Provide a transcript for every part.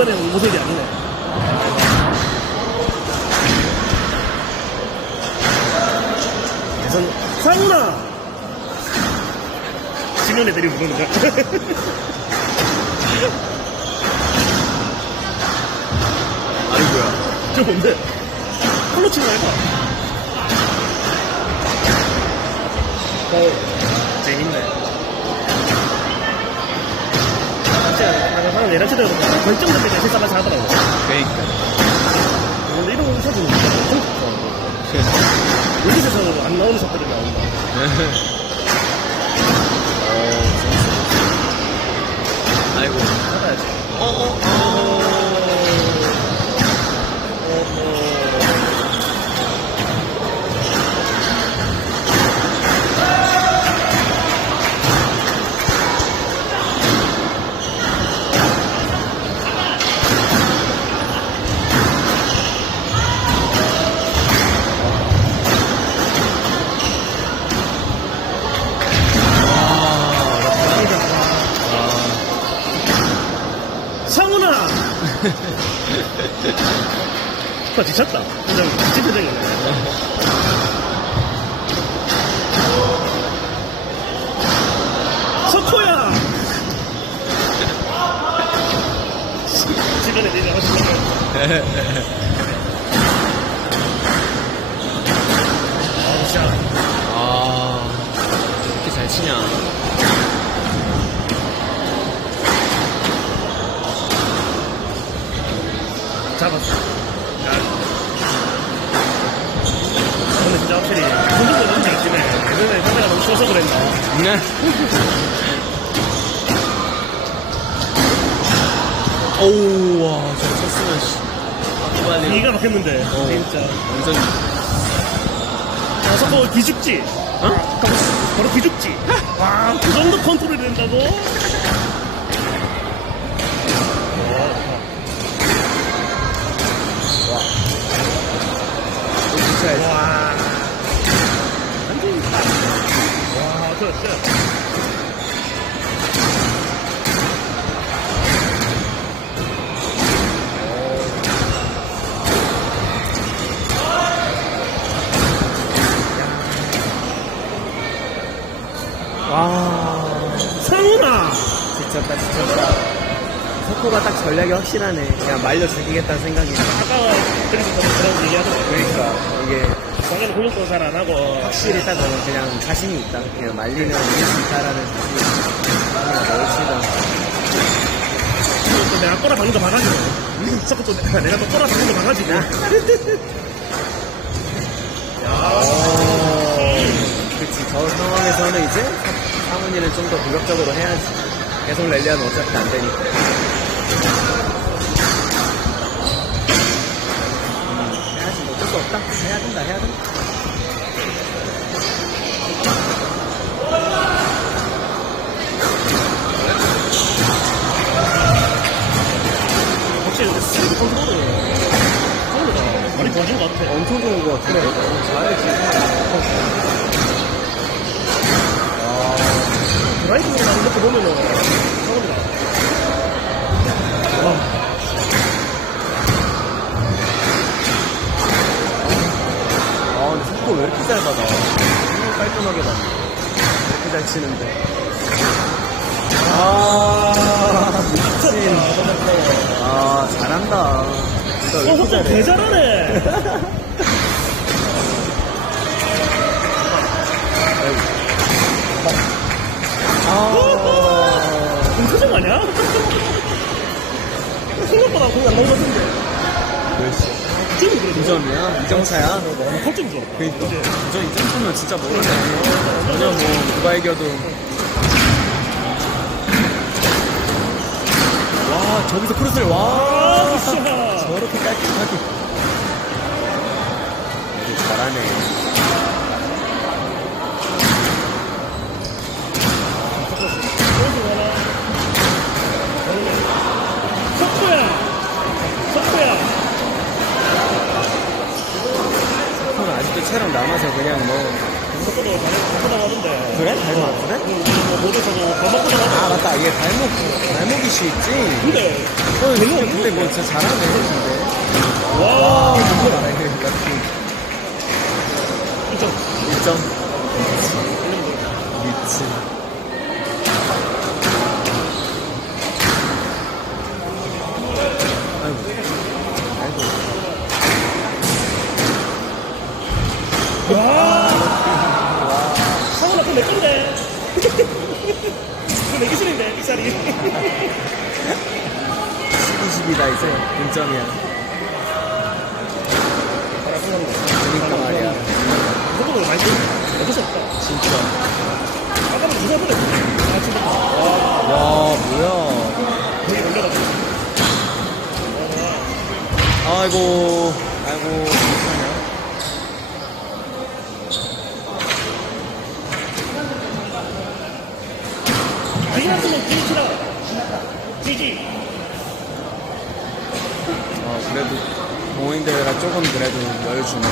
이번엔 모델이 아니네. 대선 상훈아. 신년 애들이 부르는 거야. 아이고야. 저 뭔데? 컬러 치는 거 아이가? 어, 재밌네. 진짜, 방금 예랑 치다 보니까 결정될 때가 실사만 잘하더라고. 그러니까. 근데 이런 거 사진 엄청 좋다. 여기 세상으로 안 나오는 샷들이 나온다. 아이고. 받아야지. 어, 어, 어. 아, 지쳤다. 표정, 지친 표정이네. 석호야! 주변에 내가 하시는 아우, 샤. 아, 이렇게 잘 치냐. 잡았어. 야. 근데 진짜 확실히 공격도 넘지 있긴 해. 예전에 상대가 너무 쉬워서 그랬나. 네. 오우, 와, 저 쳤으면, 씨. 아, 빨리. 기가 막혔는데. 어. 진짜. 완전. 아, 석호 기죽지? 어? 바로 기죽지? 와, 그 정도 컨트롤이 된다고? 진짜 와. 완전. 와, 저, 저. 와, 상훈아! 지쳤다, 지쳤 다. 석호가 딱 전략이 확실하네. 그냥 말려 죽이겠다는 생각이. 아까 그래서 저는 그런 얘기하던데. 그러니까, 이게 당연히 공격도 잘 안 하고. 확실히 딱 어, 그냥 자신이 있다. 그냥 말리면 이길 수 있다라는 자신이 그냥 멋지다. 또 내가 꼬라 박는 거 봐가지고. 자꾸 또 내가, 내가 또 꼬라 박는 거 봐가지고. 그렇지. 저 상황에서는 이제 사- 상훈이는 좀더 공격적으로 해야지. 계속 랠리하면 어차피 안 되니까. 음, 해야지. 뭐 어쩔 수 없다. 해야 된다. 해야 된다. 확실히 스피드 컨트롤은 상훈이가 많이 좋아진 것 같아. 엄청 좋은 것 같은데. 어, 잘하지. 드라이브를 하는 것도 보면은 잘 치는데. 아, 미친. 아, 잘한다. 진짜 왜 어, 이렇게 잘해? 잘하네. 아, 공수정 아니야? 생각보다 공이 안 같은데. 그렇지. 좀 그래. 2점이야? 2점차야? 너무 걱정이 좋았다. 그니까. 저 2점차면 진짜 모르네. 전혀 뭐, 누가 이겨도. 와, 저기서 크로스를, 와. 아. 저렇게 깔끔하게. 되게 잘하네. 석구야! 석구야! 체력 남아서 그냥 뭐, 석구도 잘하다고 하던데. 그래? 발목 아프네? 모두서도 밥 먹고 아 나가. 맞다 이게 발목 발목이 쉽지 근데 어, 근데, 근데 뭐 진짜 잘하네 근데 와 잘해 럭키 이점 1점 미친 아이고 아이고 와 상훈아 그 내 건데. 그내 기술인데 빅살이. 12집이다 이제 동점이야 그러니까 말이야 그거보다 많이 어쩔 수 없다. 진짜 아까는 누가 보내. 아 진짜. 와 와 뭐야 되게 놀래가지고. 아이고 아이고 지치라. 지지. 어 그래도 동호인 대회가 조금 그래도 열 주네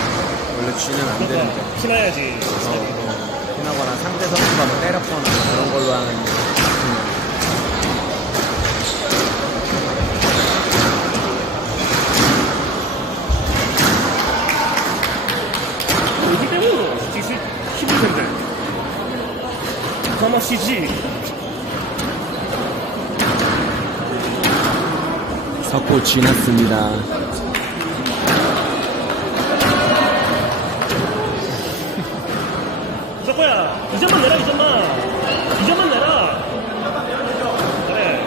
원래 쥐는 안 되는데 신어야지. 어, 어. 피나거나 상대 선수가 뭐 때렸거나 그런 걸로 하는 석고 지났습니다. 저거야, 이점만 내라, 이점만이점만 내라. 그래.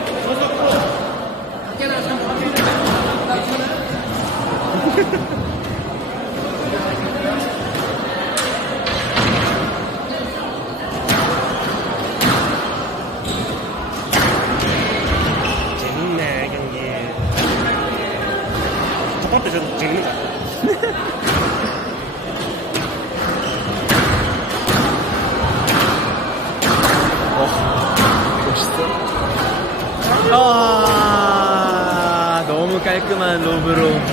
재밌네, 경기. 첫번 같아. 멋있어 아 너무 깔끔한 로브로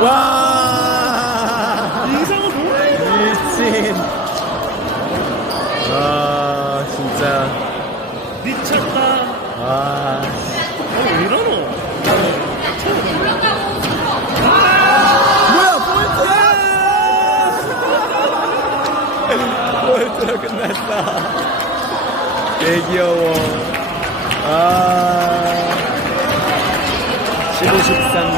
와. 이상은 뭐야? 미친. 와 진짜. 미쳤다! 와 어, 왜 이러노? 포인트 포인트로 끝났어 개 귀여워 아. 15, 13